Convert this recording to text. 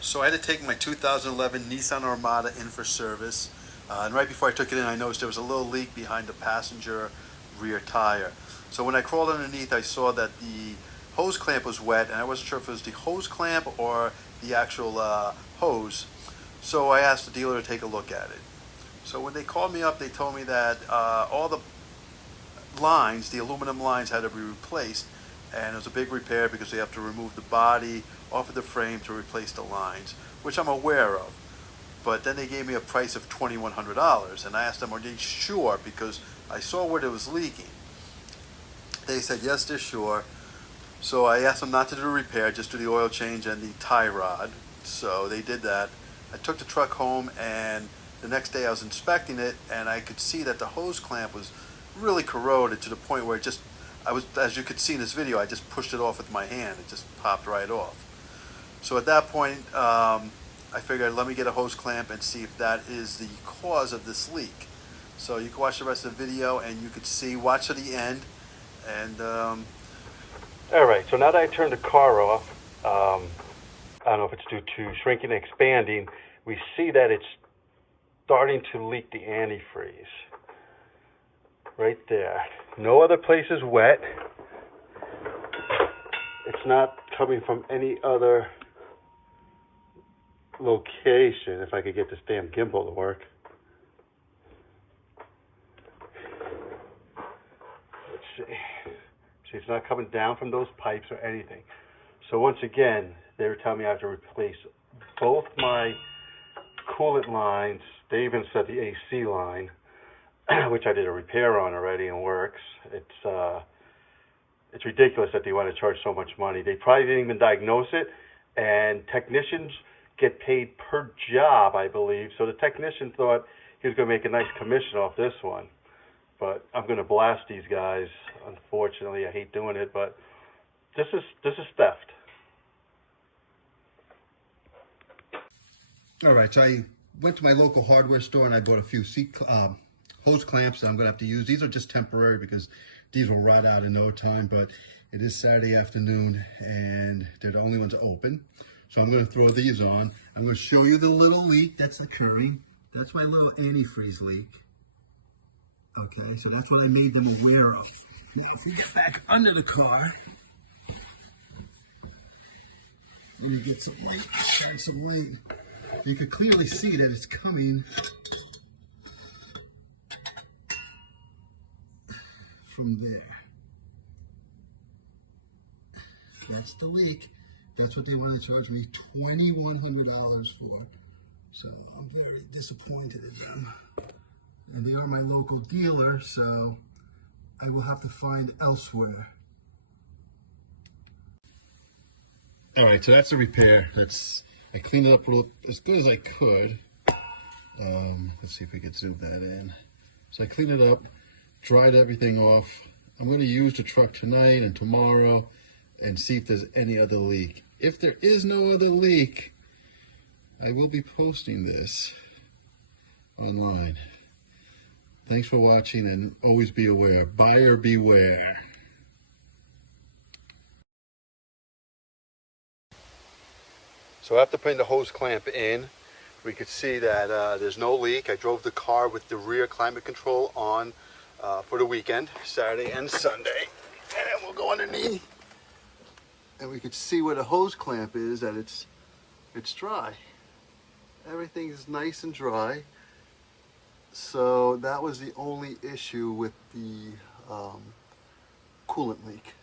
So I had to take my 2011 Nissan Armada in for service, and right before I took it in, I noticed there was a little leak behind the passenger rear tire. So when I crawled underneath, I saw that the hose clamp was wet, and I wasn't sure if it was the hose clamp or the actual hose. So I asked the dealer to take a look at it. So when they called me up, they told me that all the lines, the aluminum lines, had to be replaced, and it was a big repair because they have to remove the body off of the frame to replace the lines, which I'm aware of. But then they gave me a price of $2,100, and I asked them, are they sure? Because I saw where it was leaking. They said, yes, they're sure. So I asked them not to do the repair, just do the oil change and the tie rod. So they did that. I took the truck home, and the next day I was inspecting it, and I could see that the hose clamp was really corroded to the point where it just, as you could see in this video, I just pushed it off with my hand. It just popped right off. So at that point, I figured, let me get a hose clamp and see if that is the cause of this leak. So you can watch the rest of the video, and you could see, watch to the end, and all right, so now that I turned the car off, I don't know if it's due to shrinking and expanding, we see that it's starting to leak the antifreeze. Right there. No other place is wet. It's not coming from any other location. If I could get this damn gimbal to work. Let's see. See, it's not coming down from those pipes or anything. So once again, they were telling me I have to replace both my coolant lines. They even said the AC line, which I did a repair on already and works. It's ridiculous that they want to charge so much money. They probably didn't even diagnose it, and technicians get paid per job, I believe. So the technician thought he was going to make a nice commission off this one. But I'm going to blast these guys. Unfortunately, I hate doing it, but this is theft. All right, so I went to my local hardware store and I bought a few hose clamps that I'm going to have to use. These are just temporary because these will rot out in no time, but it is Saturday afternoon and they're the only ones open. So I'm going to throw these on. I'm going to show you the little leak that's occurring. That's my little antifreeze leak. Okay, so that's what I made them aware of. Now, if we get back under the car, let me get some light, shine some light. You can clearly see that it's coming from there. That's the leak. That's what they want to charge me $2,100 for. So I'm very disappointed in them. And they are my local dealer, so I will have to find elsewhere. All right, so that's a repair. I cleaned it up as good as I could. Let's see if we can zoom that in. So I cleaned it up, dried everything off. I'm going to use the truck tonight and tomorrow and see if there's any other leak. If there is no other leak, I will be posting this online. Thanks for watching, and always be aware. Buyer beware. so after putting the hose clamp in, we could see that there's no leak. I drove the car with the rear climate control on for the weekend, Saturday and Sunday. And then we'll go underneath, and we could see where the hose clamp is, that it's dry. Everything is nice and dry. So that was the only issue with the coolant leak.